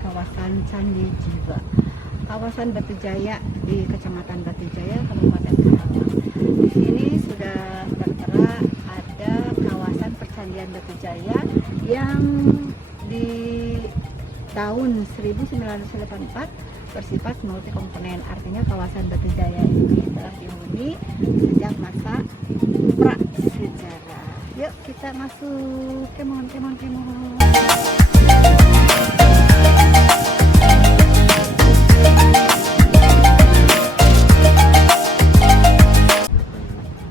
kawasan Candi Jiwa, kawasan Batujaya di Kecamatan Batujaya, Kabupaten Karawang. Di sini sudah tertera ada kawasan Percandian Batujaya yang di tahun 1984 bersifat multikomponen, artinya kawasan Batujaya ini telah dihuni sejak masa prasejarah. Yuk kita masuk, kemon.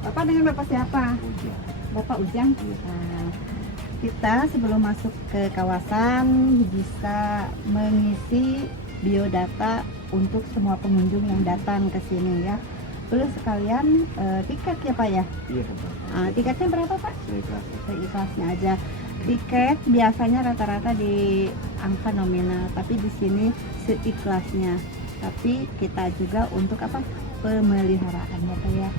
Bapak dengan Bapak siapa? Bapak Ujang. Nah, kita sebelum masuk ke kawasan bisa mengisi biodata untuk semua pengunjung yang datang ke sini ya. Plus sekalian tiket ya Pak ya? Iya Pak. Tiketnya berapa Pak? Seikhlasnya aja. Tiket biasanya rata-rata di angka nominal, tapi di sini seikhlasnya. Tapi kita juga untuk apa? Pemeliharaan ya Pak ya.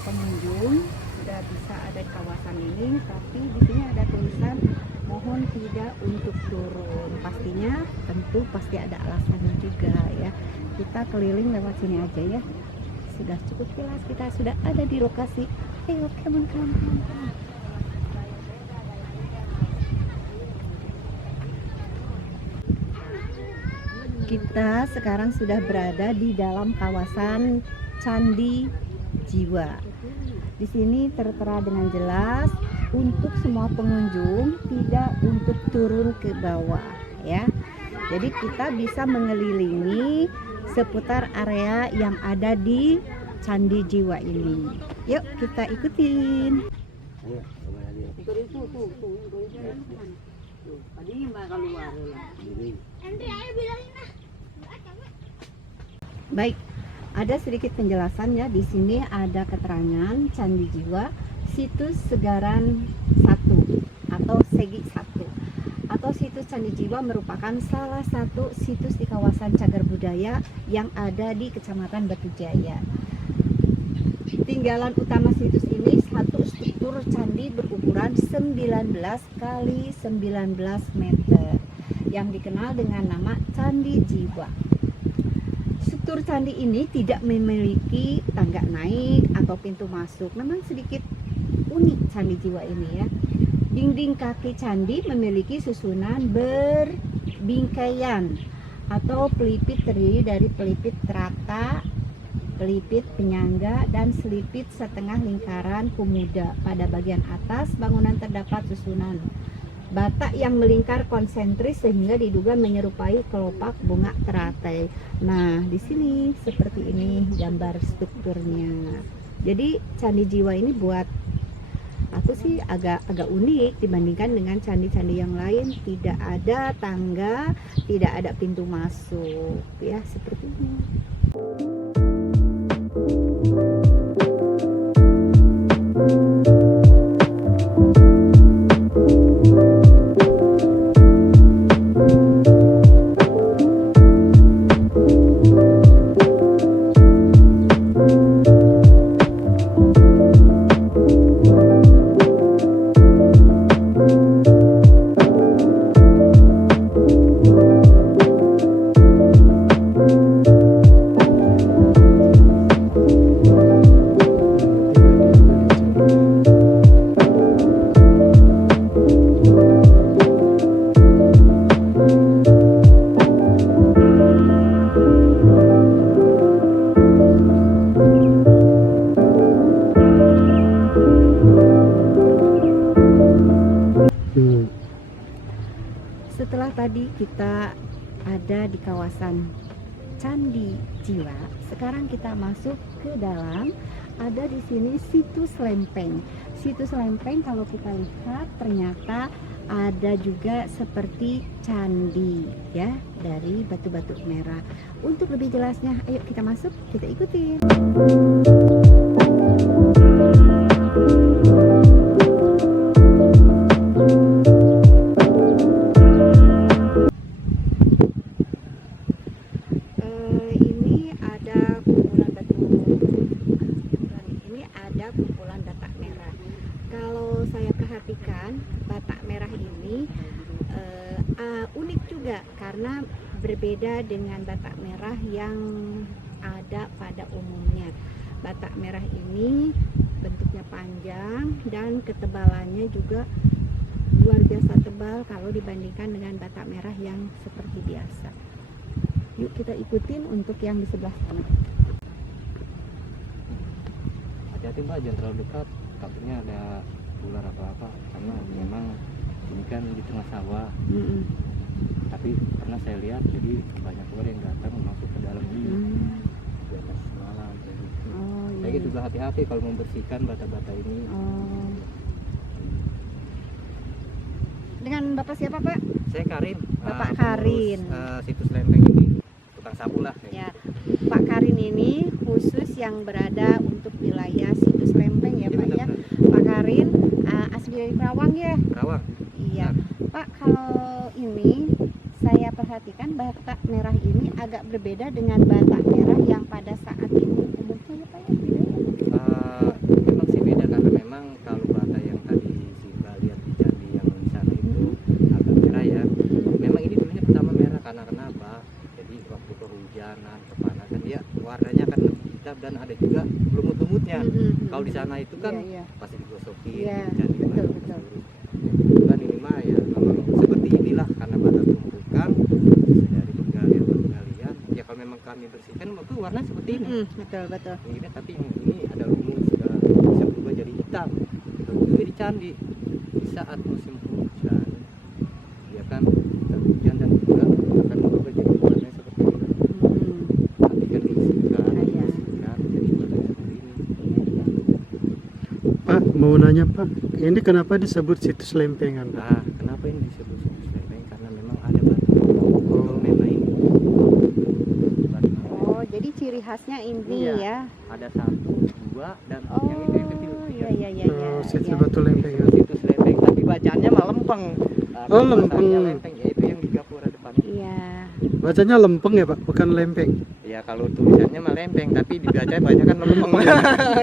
Pengunjung sudah bisa ada di kawasan ini, tapi di sini ada tulisan mohon tidak untuk turun. Pastinya tentu pasti ada alasannya juga ya. Kita keliling lewat sini aja ya. Sudah cukup jelas, kita sudah ada di lokasi. Ayo teman. Kita sekarang sudah berada di dalam kawasan Candi Jiwa. Di sini tertera dengan jelas untuk semua pengunjung, tidak untuk turun ke bawah ya. Jadi kita bisa mengelilingi seputar area yang ada di Candi Jiwa ini. Yuk kita ikutin. Baik. Ada sedikit penjelasan ya. Di sini ada keterangan Candi Jiwa, situs Segaran 1 atau Segi 1. Atau situs Candi Jiwa merupakan salah satu situs di kawasan cagar budaya yang ada di Kecamatan Batujaya. Tinggalan utama situs ini satu struktur candi berukuran 19 kali 19 meter yang dikenal dengan nama Candi Jiwa. Struktur candi ini tidak memiliki tangga naik atau pintu masuk. Memang sedikit unik Candi Jiwa ini ya. Dinding kaki candi memiliki susunan berbingkaian atau pelipit terdiri dari pelipit rata, pelipit penyangga, dan selipit setengah lingkaran pemuda. Pada bagian atas bangunan terdapat susunan batak yang melingkar konsentris sehingga diduga menyerupai kelopak bunga teratai. Nah, di sini seperti ini gambar strukturnya. Jadi Candi Jiwa ini buat aku sih agak unik dibandingkan dengan candi-candi yang lain. Tidak ada tangga, tidak ada pintu masuk ya, seperti ini. Setelah tadi kita ada di kawasan Candi Jiwa, sekarang kita masuk ke dalam. Ada di sini situs lempeng. Situs lempeng kalau kita lihat ternyata ada juga seperti candi ya, dari batu-batu merah. Untuk lebih jelasnya, ayo kita masuk, kita ikutin. karena berbeda dengan batak merah yang ada pada umumnya. Batak merah ini bentuknya panjang dan ketebalannya juga luar biasa tebal kalau dibandingkan dengan batak merah yang seperti biasa. Yuk kita ikutin untuk yang di sebelah sana. Hati-hati Mbak, jangan terlalu dekat, takutnya ada ular apa-apa, karena memang ini kan di tengah sawah. Tapi pernah saya lihat, jadi banyak ular yang datang masuk ke dalam ini di atas malam. Saya gitu juga hati-hati kalau membersihkan bata-bata ini. Dengan Bapak siapa Pak? Saya Karin. Bapak Karin. Situs Lempeng ini tukang sapu lah. Ya, Pak Karin ini khusus yang berada untuk wilayah Situs Lempeng ya Pak ya. Pak Karin asli dari Kerawang ya? Kerawang. Iya. Pak, kalau ini saya perhatikan batak merah ini agak berbeda dengan batak merah yang pada saat ini umumnya ya Pak ya? Beda ya? Memang sih beda, karena memang kalau bata yang tadi si Mbak lihat di candi yang di sana itu agak merah ya. Memang ini dulunya pertama merah karena kenapa? Jadi waktu kehujanan, kepanasan dia warnanya akan lebih hitam dan ada juga lumut-lumutnya. Kalau di sana itu kan pasti digosokin, candi betul. Kebetulan ini mah ya memang seperti inilah, karena bata tumpukan dari penggalian. Ya kalau memang kami bersihkan maka warna seperti ini. Betul. Ini tapi yang ini ada lumut, sudah bisa berubah jadi hitam. Itu juga di candi di saat musim hujan, ya kan, hujan dan juga akan berubah jadi warna seperti ini. Tapi kan diisikan jadi warna seperti ini. Pak, mau nanya Pak, ini kenapa disebut Situs Lempengan Pak? Kenapa ini disebut situs lempeng? Karena memang ada batu memang ini. Oh, jadi ciri khasnya ini ya? Ada 1, 2 dan yang itu yang kecil. Iya. Situs Batu Lempengan. Situs lempeng, tapi bacaannya mah lempeng. Lempeng. Lempeng, ya itu yang di gapura depan. Iya. Bacanya lempeng ya Pak, bukan lempeng. Ya kalau tulisannya mah lempeng, tapi dibaca banyak kan lempeng.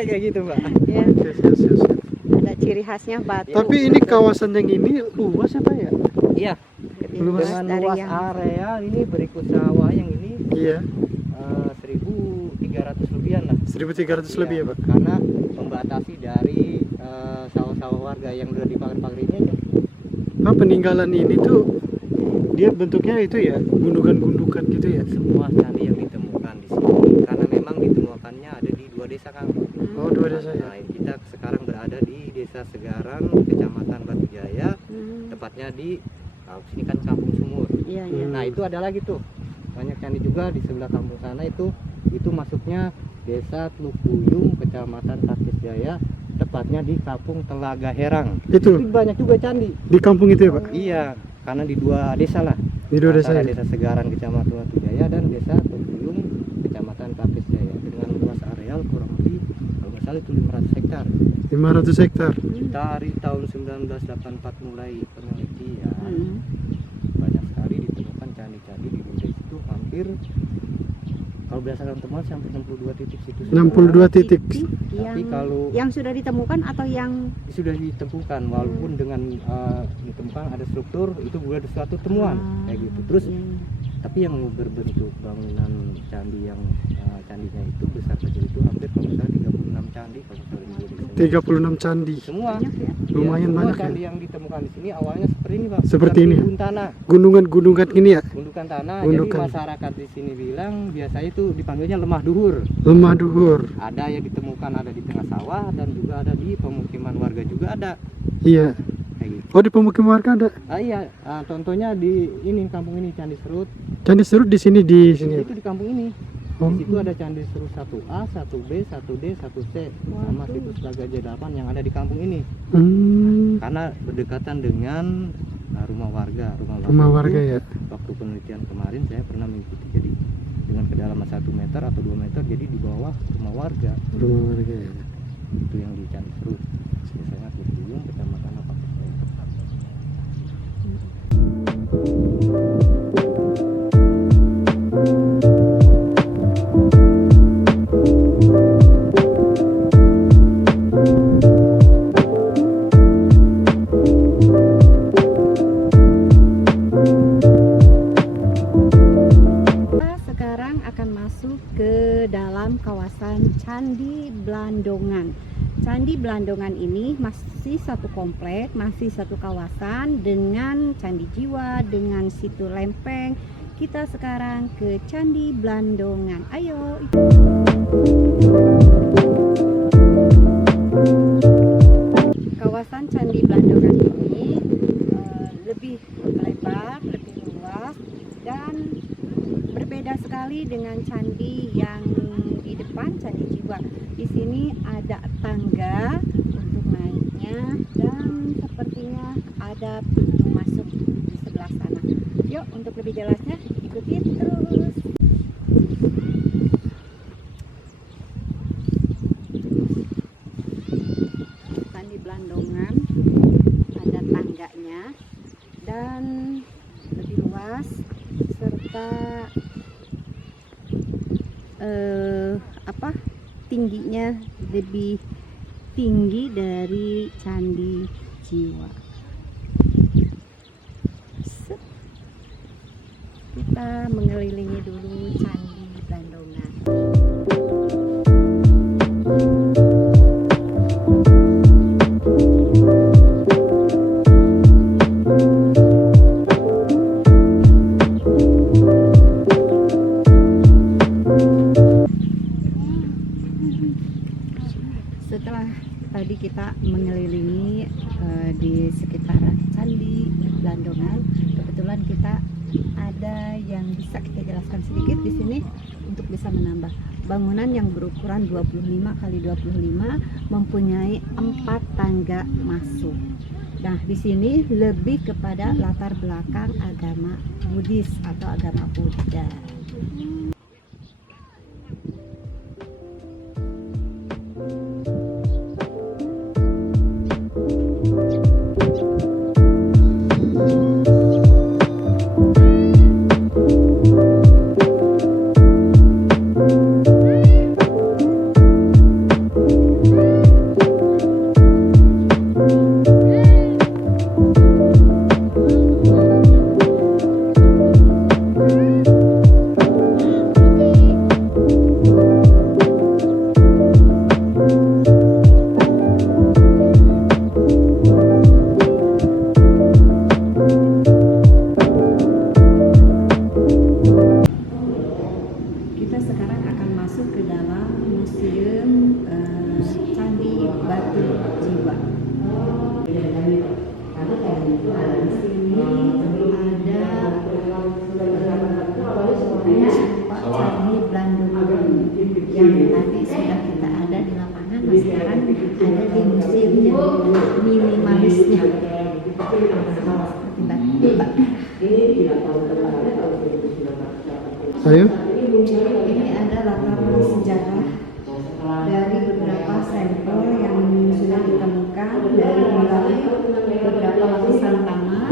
Kayak gitu Mbak. Ya. Siap. Ada ciri khasnya batu. Tapi ini kawasan yang ini luas ya Pak ya? Iya. Luas Dengan dari luas yang area ini berikut sawah yang ini Iya. 1.300 lebihan lah. 1.300 lebih ya Pak? Karena membatasi dari sawah-sawah warga yang udah dipagar-pagar ini aja. Pak, peninggalan ini tuh dia bentuknya itu ya, gundukan-gundukan gitu ya? Semua candi yang ditemukan di sini, karena memang ditemukannya ada di 2 desa Kang. Oh, 2 desa ya? Nah, kita sekarang berada di Desa Segaran, Kecamatan Batu Jaya, tepatnya di sini kan Kampung Sumur. Iya. Nah itu ada lagi tuh banyak candi juga di sebelah kampung sana, itu masuknya Desa Tlukuyung, Kecamatan Pakis Jaya, tepatnya di Kampung Telaga Herang. Itu banyak juga candi di kampung itu ya Pak? Iya, karena di 2 desa lah. Di 2 desa ya? Desa Segaran, Kecamatan Batu Jaya, dan Desa Tlukuyung, Kecamatan Pakis Jaya, dengan luas areal kurang lebih kalau nggak salah itu 500 hektar. 500 hektar. Dari tahun 1984 mulai penelitian, banyak sekali ditemukan candi-candi di desa itu, hampir kalau berdasarkan temuan sampai 62 titik situs. 62 titik. Tapi kalau yang sudah ditemukan atau yang sudah ditemukan, walaupun dengan ditemukan ada struktur, itu bukan suatu temuan kayak gitu. Terus tapi yang berbentuk bangunan candi yang candinya itu besar kecil itu hampir kalau misalnya 36 candi kalau misalnya di Indonesia. 36 candi. Semua. Lumayan semua banyak ya. candi yang ditemukan di sini awalnya seperti ini Pak. Seperti ini. Gundukan tanah. Gundukan gini ya? Gundukan tanah. Gundukan. Jadi masyarakat di sini bilang biasanya itu dipanggilnya lemah duhur. Lemah duhur. Ada yang ditemukan ada di tengah sawah dan juga ada di pemukiman warga juga ada. Iya. Kayak gitu. Oh, di pemukiman warga ada. Iya, contohnya di ini kampung ini Candi Serut. Candi Serut di sini ya? Itu di kampung ini. Oh. Di situ ada Candi Serut 1A, 1B, 1D, 1C sama situs Telaga Jadapan yang ada di kampung ini. Karena berdekatan dengan rumah warga. Rumah warga ya. Waktu penelitian kemarin saya pernah mengikuti, jadi dengan kedalaman 1 meter atau 2 meter, jadi di bawah rumah warga. Rumah warga ya. Itu yang di Candi Serut. Biasanya Tlukuyung, Kecamatan apa? dalam kawasan Candi Blandongan. Candi Blandongan ini masih satu komplek, masih satu kawasan dengan Candi Jiwa, dengan Situ Lempeng. Kita sekarang ke Candi Blandongan. Ayo. Kawasan Candi Blandongan ini lebih lebar, lebih luas, dan berbeda sekali dengan candi yang di depan, Candi Jiwa. Di sini ada tangga untuk naiknya dan sepertinya ada pintu masuk di sebelah sana. Yuk, untuk lebih jelasnya ikuti terus. Candi Blandongan ada tangganya dan lebih luas serta tingginya lebih tinggi dari Candi Jiwa. Kita mengelilingi dulu Candi Blandongan. Setelah tadi kita mengelilingi di sekitaran Candi Blandongan, kebetulan kita ada yang bisa kita jelaskan sedikit di sini untuk bisa menambah. Bangunan yang berukuran 25 kali 25 mempunyai 4 tangga masuk. Nah, di sini lebih kepada latar belakang agama Buddhis atau agama Buddha. Kita sekarang akan masuk ke dalam museum Candi Batu Jiwa. Di sini ada Candi Blandongan yang tadi sudah kita ada di lapangan, nah sekarang ada di museumnya, minimalisnya. Ayo. Ini ada latar sejarah dari beberapa sampel yang sudah ditemukan dari mulai beberapa lapisan tanah,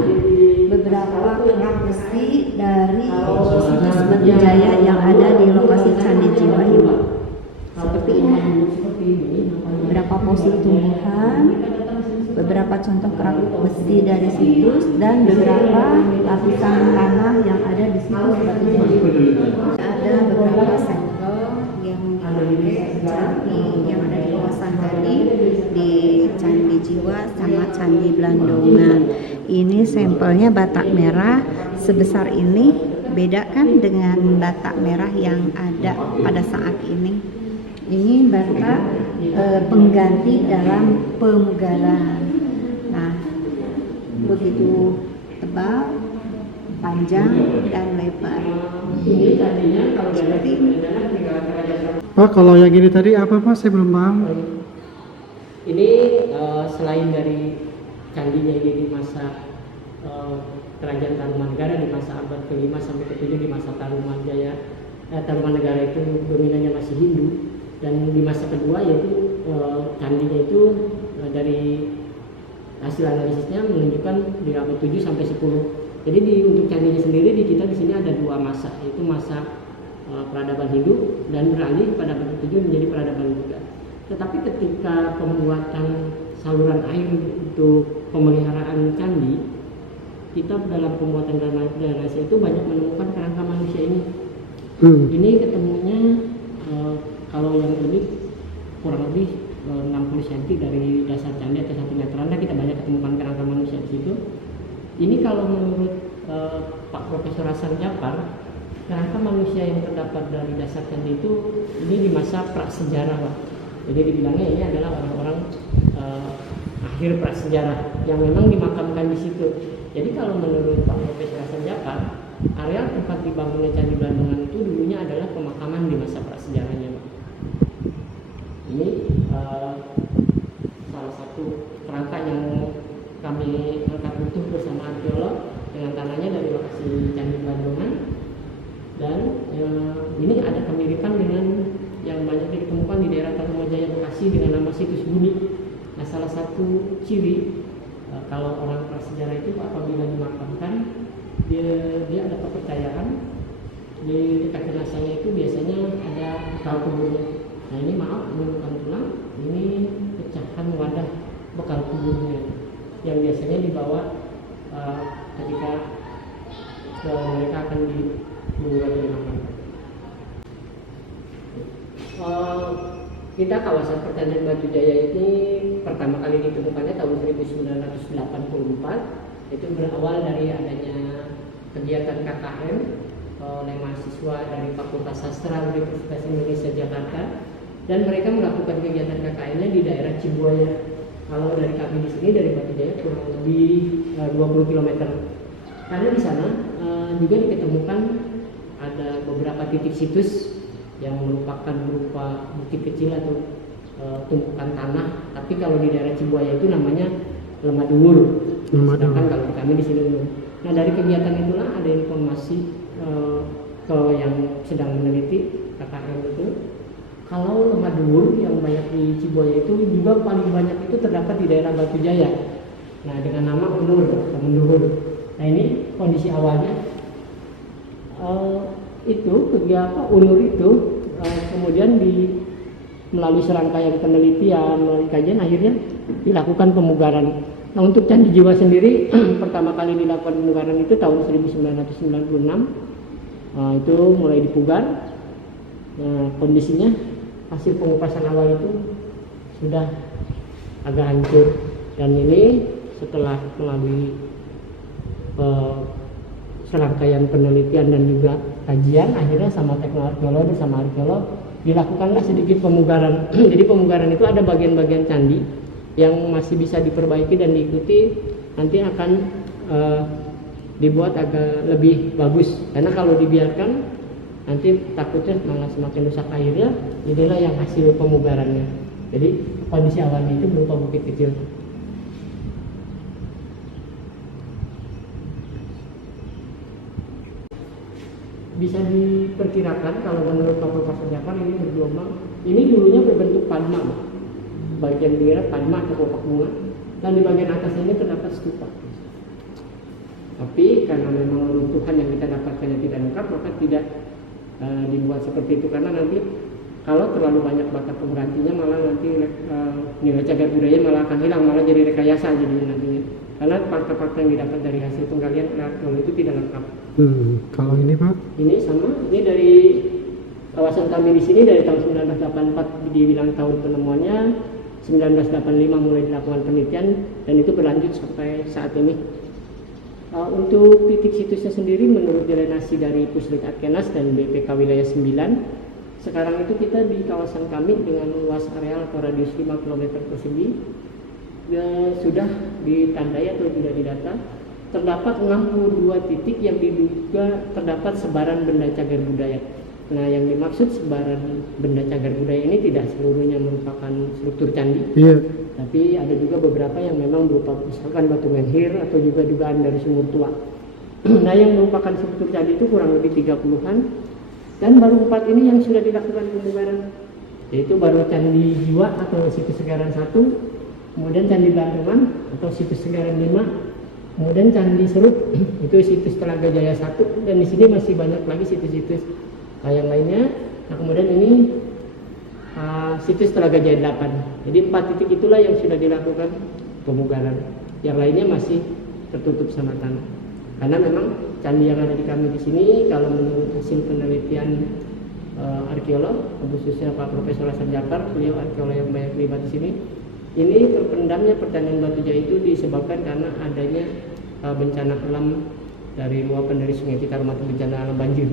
beberapa kerak besi dari situs batu jaya yang ada di lokasi Candi Jiwa ini. Seperti ini, beberapa fosil tumbuhan, beberapa contoh kerak besi dari situs, dan beberapa lapisan tanah yang ada di situs batu jaya. Ada beberapa sampel yang dipakai candi yang ada di kawasan tadi di Candi Jiwa sama Candi Blandongan. Ini sampelnya batak merah sebesar ini, beda kan dengan batak merah yang ada pada saat ini. Ini batak pengganti dalam pemugaran. Nah, begitu tebal, panjang, dan lebar. Jadi tadinya kalau seperti ini. Pak, kalau yang ini tadi apa Pak? Saya belum paham. Ini selain dari candinya ini di masa Kerajaan Tarumanegara di masa abad ke-5 sampai ke-7 di masa Tarumanjaya, Tarumanegara itu dominannya masih Hindu, dan di masa kedua yaitu candinya itu dari hasil analisisnya menunjukkan di abad 7 sampai 10. Jadi untuk candinya sendiri di kita di sini ada 2 masa, yaitu masa peradaban Hindu dan beralih pada abad ke-7 menjadi peradaban Buddha. Tetapi ketika pembuatan saluran air untuk pemeliharaan candi, kita dalam pembuatan drainase itu banyak menemukan kerangka manusia ini. Ini ketemunya Kalau yang ini kurang lebih 60 cm dari dasar candi atau 1 meteran, kita banyak ketemukan kerangka manusia di situ. Ini kalau menurut Pak Profesor Hasan Djafar, kerangka manusia yang terdapat dari dasar candi itu ini di masa prasejarah, Pak. Jadi dibilangnya ini adalah orang-orang akhir prasejarah yang memang dimakamkan di situ. Jadi kalau menurut Pak Profesor Hasan Djafar, areal tempat dibangunnya Candi Blandungan itu dulunya adalah pemakaman di masa prasejarahnya, Pak. Ini salah satu kerangka yang kami angkat utuh bersama arkeolog dengan tanahnya dari lokasi Candi Blandungan. Dan ini ada kemiripan dengan yang banyak ditemukan di daerah Tarumajaya Bekasi dengan nama situs bumi. Nah, salah satu ciri kalau orang prasejarah itu apabila dimakamkan, dia ada kepercayaan di dekat jenazahnya itu biasanya ada bekal kuburnya. Nah, ini maaf, ini bukan tulang, ini pecahan wadah bekal kuburnya yang biasanya dibawa ketika mereka akan dimakamkan. Kita kawasan pertanian Batu Jaya ini pertama kali ditemukannya tahun 1984. Itu berawal dari adanya kegiatan KKN oleh mahasiswa dari Fakultas Sastra Universitas Indonesia Jakarta, dan mereka melakukan kegiatan KKN-nya di daerah Cibuaya. Kalau dari kami di sini dari Batu Jaya kurang lebih 20 km. Karena di sana juga diketemukan ada beberapa titik situs yang merupakan berupa bukit kecil atau tumpukan tanah, tapi kalau di daerah Cibuaya itu namanya lemah duwur, sedangkan kalau kami di sini belum. Nah, dari kegiatan itulah ada informasi ke yang sedang meneliti KKN itu, kalau lemah duwur yang banyak di Cibuaya itu juga paling banyak itu terdapat di daerah Batu Jaya. Nah, dengan nama Ulur atau Menduhur. Nah, ini kondisi awalnya. Itu kegiatan ulur itu kemudian melalui serangkaian penelitian, melalui kajian akhirnya dilakukan pemugaran. Nah, untuk Candi Jiwa sendiri pertama kali dilakukan pemugaran itu tahun 1996. Itu mulai dipugar. Nah, kondisinya hasil pengupasan awal itu sudah agak hancur, dan ini setelah melalui serangkaian penelitian dan juga kajian, akhirnya sama teknoarkeolog sama arkeolog dilakukanlah sedikit pemugaran. Jadi pemugaran itu ada bagian-bagian candi yang masih bisa diperbaiki dan diikuti, nanti akan dibuat agak lebih bagus, karena kalau dibiarkan nanti takutnya malah semakin rusak airnya. Inilah yang hasil pemugarannya. Jadi kondisi awalnya itu berupa bukit kecil. Bisa diperkirakan kalau menurut Pak Profesor Djafar ini bergelombang. Ini dulunya berbentuk padma, bagian bawah padma atau kotak bunga, dan di bagian atasnya ini terdapat stupa. Tapi karena memang runtuhan yang kita dapatkannya tidak lengkap, maka tidak dibuat seperti itu, karena nanti kalau terlalu banyak bakat penggantinya malah nanti nilai cagar budaya malah akan hilang, malah jadi rekayasa jadinya nantinya. Karena fakta-fakta yang didapat dari hasil penggalian arkeologi itu tidak lengkap. Kalau ini Pak? Ini sama, ini dari kawasan kami di sini dari tahun 1984 dibilang tahun penemuannya, 1985 mulai dilakukan penelitian, dan itu berlanjut sampai saat ini. Untuk titik situsnya sendiri menurut drenasi dari Puslit Atkenas dan BPK Wilayah 9, sekarang itu kita di kawasan kami dengan luas areal atau radius 5 km persegi sudah ditandai atau sudah didata, terdapat 62 titik yang diduga terdapat sebaran benda cagar budaya. Nah, yang dimaksud sebaran benda cagar budaya ini tidak seluruhnya merupakan struktur candi, tapi ada juga beberapa yang memang berupa misalkan batu menhir atau juga dugaan dari sumur tua. Nah, yang merupakan struktur candi itu kurang lebih 30-an, dan baru 4 ini yang sudah dilakukan pemugaran, yaitu baru Candi Jiwa atau situs Segaran 1, kemudian Candi Blandungan atau situs Segaran 5, kemudian Candi Serut itu situs Telaga Jaya 1, dan di sini masih banyak lagi situs-situs yang lainnya. Nah, kemudian ini situs Telaga Jaya 8. Jadi 4 titik itulah yang sudah dilakukan pemugaran. Yang lainnya masih tertutup sama tanah. Karena memang candi yang ada di kami di sini, kalau menurut hasil penelitian arkeolog, khususnya Pak Profesor Hasan Jafar, beliau arkeolog yang banyak terlibat di sini. Ini terpendamnya pertanian batu jaya itu disebabkan karena adanya bencana alam dari luapan dari Sungai Citarum atau bencana alam banjir.